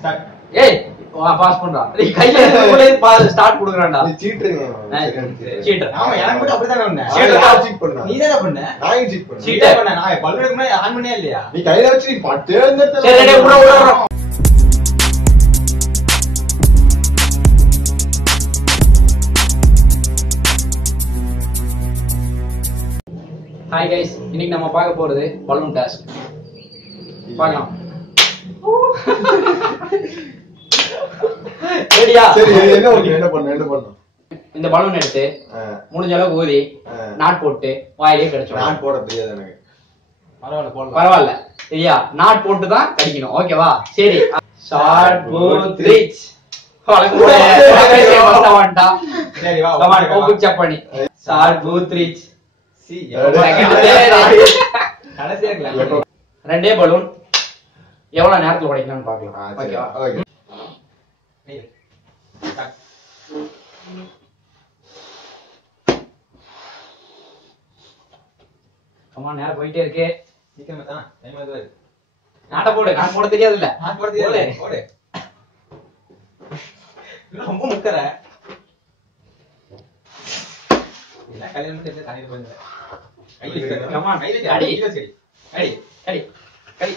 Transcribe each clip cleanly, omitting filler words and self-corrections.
Start. ஏய் pass பண்றா. நீ கையில எடுத்து பாஸ் ஸ்டார்ட் குடுக்குறான்டா. நீ சீட்டருங்க. சீட்டர். ஆமா எனக்கு மட்டும் அப்படிதான் பண்ணேன். சீட்டர் சீட் பண்ணா. நீ தான பண்ண? நான் சீட் பண்ணேன். சீட்டர் பண்ண. நான் பல்லுக்கு முன்னாடி ஆன் பண்ணியே இல்லையா? நீ கையில வச்சு நீ தேர்ந்தெடுத்த. சரி டேய் விடுறா. ஹாய் கைஸ், இன்னைக்கு நம்ம பார்க்க போறது பலூன் டாஸ்க். பார்க்கலாம். ரெடியா? சரி என்ன பண்ணு. இந்த பலூன் எடுத்து முடிஞ்ச அளவுக்கு ஊதி நாட் போட்டு வாயிலே கடிச்சோம். நாட் போட தெரியாது எனக்கு. பரவாயில்ல. சரியா? நாட் போட்டு தான் கடிக்கணும். ஓகேவா? சரி. Short booth reach. வழக்கம் வந்துட்டா. சரி வா. கமான் ஓபன் செக் பண்ணி. Short booth reach. சி கடைசியா இருக்கலாம். ரெண்டே பலூன் எவ்வளவு நேரத்துல உடைக்கலாம்னு பார்க்கலாம். ஓகேவா? ஓகே. கமான் நேரம் போயிட்டே இருக்கு. சீக்கிரமா தான் டைம் ஆகுது. நாட்ட போடு. நான் போட தெரியாது இல்ல. நான் போறது இல்ல. ஓடு. ரொம்ப முக்கற. என்ன கல்யாணம் பண்ணி தனியா போங்க. கமான் அடி அடி சரி. அடி அடி அடி.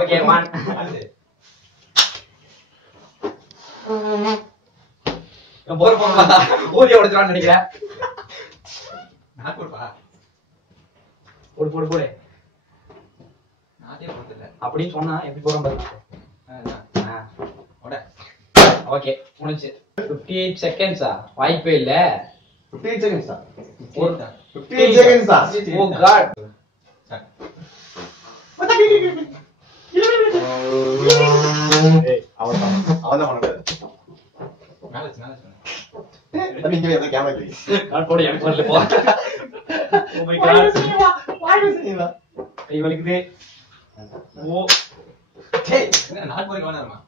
ஓகே மான். நான் போற போறா ஊதிய உடைச்சான்னு நினைக்கிறேன். நான் போடுப்பா. போடு போடு போடு. நாட்டே போடல. அப்படின்னு சொன்னா எப்படி போறோம் பாருங்க. ஓட. ஓகே முடிஞ்சு. 58 செகண்ட்ஸா? வாய்ப்பே இல்ல. 15 seconds தான். 15 seconds தான். ஓ காட். அவதான் பண்ணாரு. மேல நீங்க எந்த கேமரா கிளிக். நான் போடு எனக்கு வரல போ. Oh my God. கை வலிக்குது. ஓ டேய் என்ன நாட் போறீங்க வேணாமா?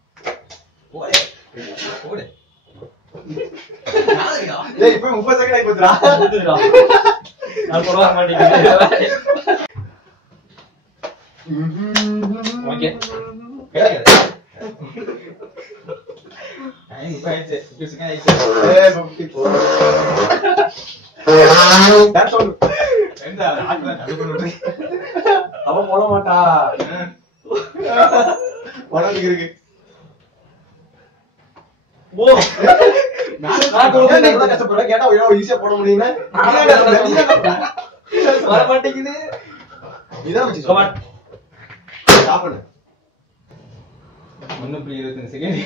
ஓடு. ஓடு. நாளைடா. ஏய் இப்போ 30 செகண்ட் ஆகி போச்சுடா. நான் போட மாட்டேங்குது. ஓகே கேளுங்க. டைம் இப்ப ஆயிடுச்சு. 50 செகண்ட் ஆயிடுச்சு. ஏய் 54. That's all. எந்த நாட்ல நடு பண்ணுறீ? அவ போட மாட்டா. போடறதுக்கு இருக்கு. ஓ நான் கூட கஷ்டப்பட கேட்டா எவ்வளவு ஈஸியா போட முடியும்னா வர மாட்டேங்குது. இதான் வச்சு கமான் ஸ்டாப் பண்ணு. 1.25 செகண்ட்.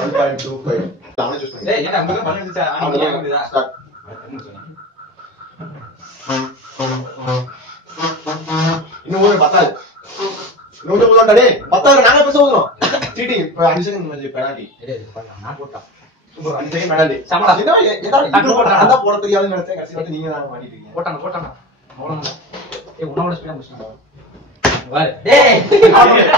1.25. நானே சூஸ் பண்ணேன். டேய் என்ன அங்க பண்ணிடுச்சா? அங்க கேக்குதா? ஸ்டார்ட். இன்னும் ஒரு 10. இன்னும் போதும்டா டேய். 10 நாங்க பேச போறோம். சீட்டிங். இப்போ 5 செகண்ட் மேட்ச் பெனால்டி. டேய் பண்ணலாம். நான் போட்டா. Super 5 second penalty. சமடா. ஏதா போடா போட தெரியாதுன்னு நினைச்சேன். கடைசி வந்து நீங்க தான் மாட்டிட்டீங்க. போட்டாங்க. அவ்வளவுதான். ஏய் உன்னோட ஸ்பீடா முடிச்சிட்டா. வா. டேய்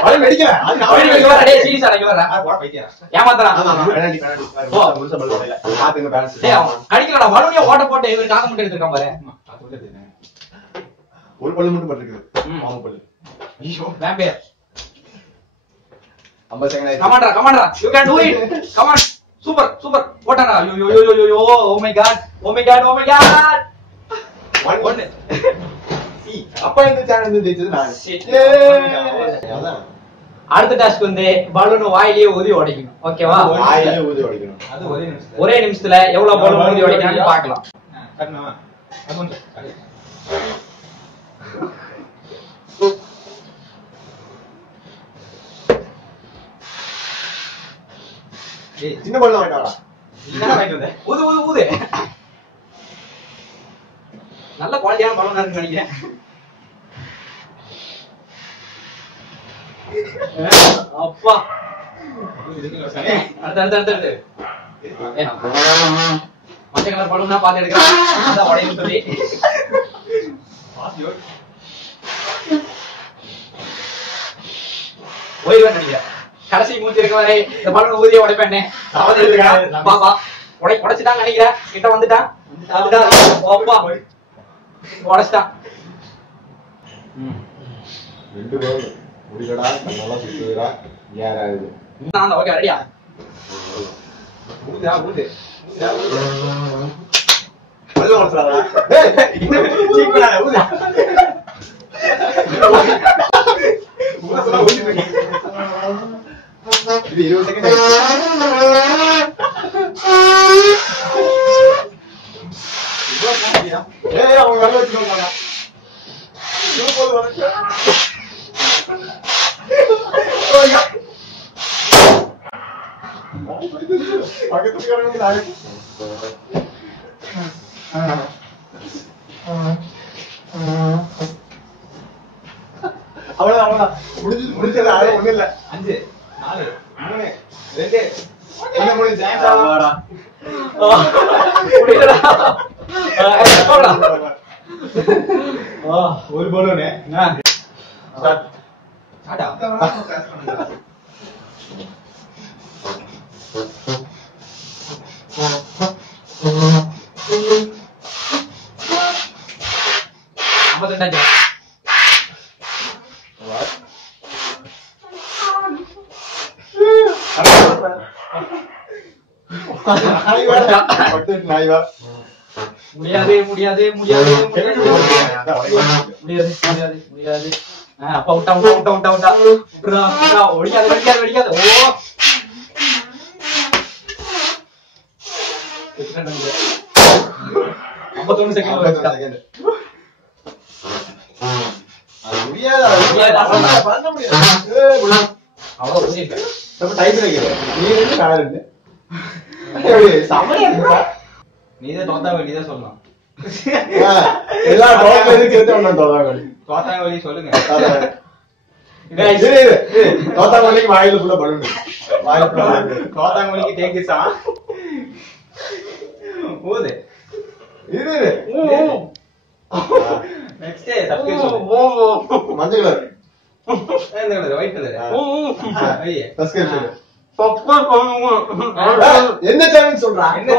அவன் வெடிக்கல. அது நான் வெடிக்கல. டேய் சீரியஸா அடங்கி வரடா. போட பைத்தியா. ஏமாத்தறான். ஆமா பெனால்டி. ஓ முழுசா பல்ல இல்ல. பாத்துங்க பேலன்ஸ். டேய் கடிக்கலடா. வலுனியா ஓட்ட போட்டு இவன் காக்க மட்டும் எடுத்துட்டான் பாரு. அது சொல்லுது. ஒரு பல்லு மட்டும் பட்டிருக்கு. மாவு பல்லு. ஐயோ வேம்பயர். 50 செகண்ட் ஆயிடுச்சு. கமான்டா. You can do it. Come on. Super. போட்டாடா. ஐயோ. Oh my god. ஒன்னு. அப்ப இந்த சேனல் ஜெயிச்சது நான். அதான். அடுத்த டாஸ்க் வந்து பலூன் வாயிலேயே ஊதி உடைக்கணும். ஓகேவா? வாயிலே ஊதி உடைக்கணும். அது ஒரே நிமிஷம். ஒரே நிமிஷத்துல எவ்வளவு பலூன் ஊதி உடைக்கலாம்னு பார்க்கலாம். கண்ணா. அது வந்து ஏய் சின்ன பல்லு வாங்கிட்டாடா. என்ன வாங்கிட்டு வந்த? ஊது. நல்ல குவாலிட்டியான பலூன் இருக்குன்னு நினைக்கிறேன். அப்பா அடுத்து மஞ்சள் கலர் பலூன் தான் பார்த்து எடுக்கிறேன். அதான் உடையும் சொல்லி ஓய்வன் நினைக்கிறேன். கடைசி மூச்சு இருக்க வரை இந்த பலூன் ஊதிய உடைப்பேன். பாப்பா உடைச்சுட்டான் நினைக்கிறேன். கிட்ட வந்துட்டான். உடைச்சிட்டான். 2 பல்லு முடியலடா. கண்ணெல்லாம் சுத்துதுடா. யாராவது நான் ஓகே ரெடியா? ஊதுடா, ஊது. பல்ல வளர்த்துறாதா? டேய், சீக் பண்ணாத, ஊது. ஊத சொன்னா ஊதிட்டு இருக்கீங்க. இது 20 செகண்ட் ஏய் அவங்க கல்ல வச்சுக்கோங்க. போது வளர்ச்சா. ஓய்யா. பக்கத்துக்காரங்க நாளை அவ்வளவுதான் முடிஞ்சது அது ஒண்ணு இல்ல 5 4 3 2 என்ன முடிஞ்சு ஒரு பலூனு முடியாது முடியாது முடியாது முடியாது முடியாது முடியாது அப்பா விட்டா விட்டா விட்டா விட்டா விட்டா விட்டுறா விட்டுறா ஒடிக்காது வெடிக்காது வெடிக்காது ஓ 51 செகண்ட் அவ்வளவு நீதான் தோத்தாவளி தான் சொல்லலாம். எல்லா தோத்தாவளி சொல்லுங்க. தோத்தாமல்லிக்கு வாயில ஃபுல்லா பலூன் வாயில ஃபுல்லா தோத்தாவளிக்கு டேக்கிஸா ஊது. இரு நெக்ஸ்ட் சப்ஸ்கிரைப் மஞ்சள் கலர் இந்த கலர் ஒயிட் கலர் ஐயே சப்ஸ்கிரைப் என்ன சேனல் சொல்றா என்ன